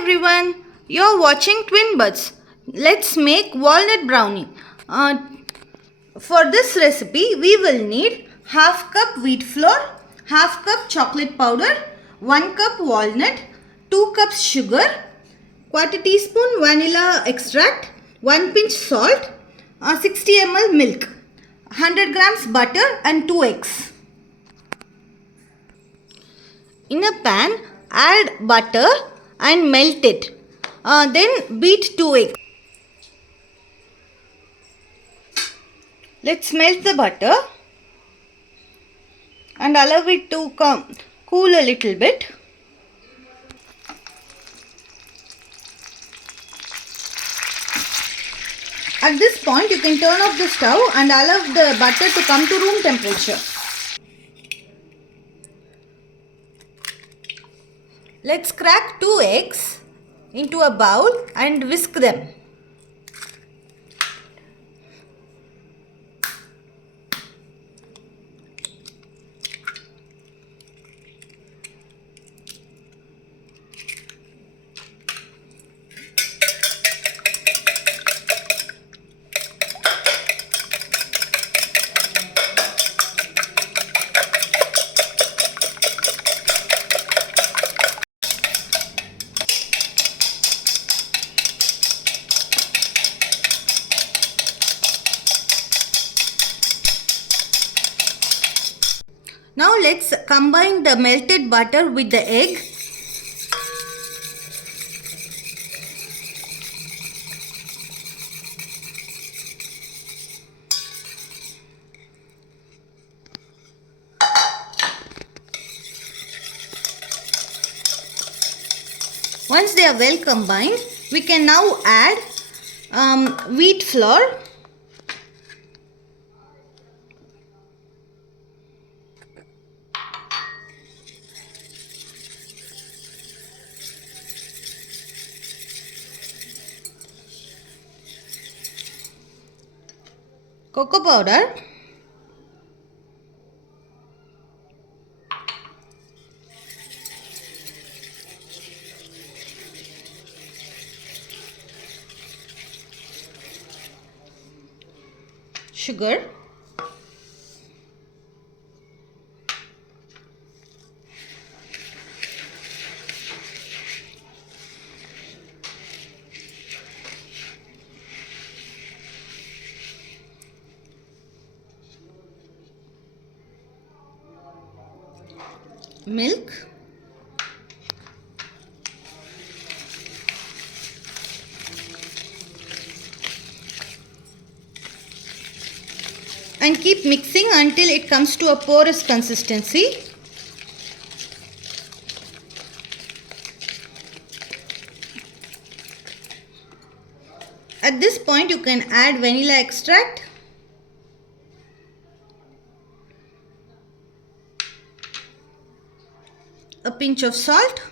everyone, you're watching Twin Buds. Let's make walnut brownie. For this recipe, we will need half cup wheat flour, half cup chocolate powder, 1 cup walnut, 2 cups sugar, quarter teaspoon vanilla extract, 1 pinch salt, 60 ml milk, 100 grams butter and 2 eggs. In a pan, add butter and melt it. Then beat 2 eggs. Let's melt the butter and allow it to cool a little bit. At this point, you can turn off the stove and allow the butter to come to room temperature. Let's crack 2 eggs into a bowl and whisk them. Now let's combine the melted butter with the egg. Once they are well combined, we can now add wheat flour, cocoa powder, sugar, milk, and keep mixing until it comes to a porous consistency. At this point, you can add vanilla extract, a pinch of salt,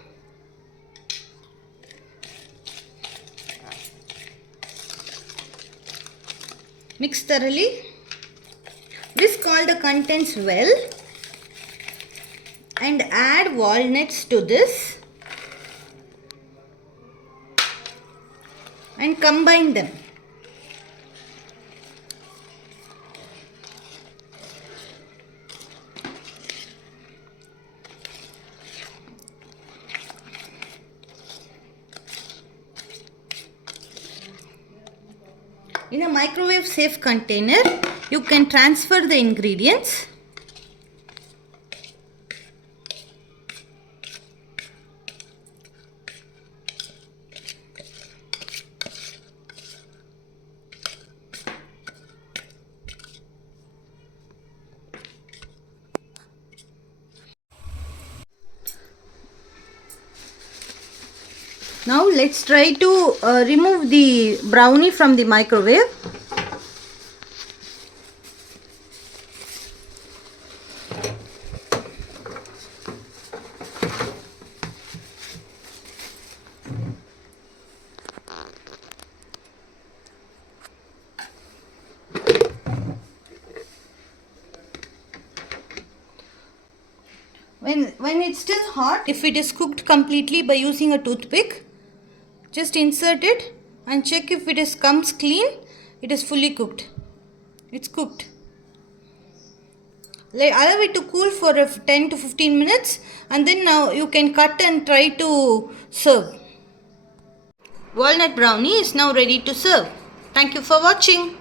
mix thoroughly, whisk all the contents well and add walnuts to this and combine them. In a microwave safe container, you can transfer the ingredients. Now let's try to remove the brownie from the microwave. When it's still hot, if it is cooked completely by using a toothpick, Just insert it and check if it comes clean. It is fully cooked. It's cooked. Allow it to cool for 10 to 15 minutes and then now you can cut and try to serve. Walnut brownie is now ready to serve. Thank you for watching.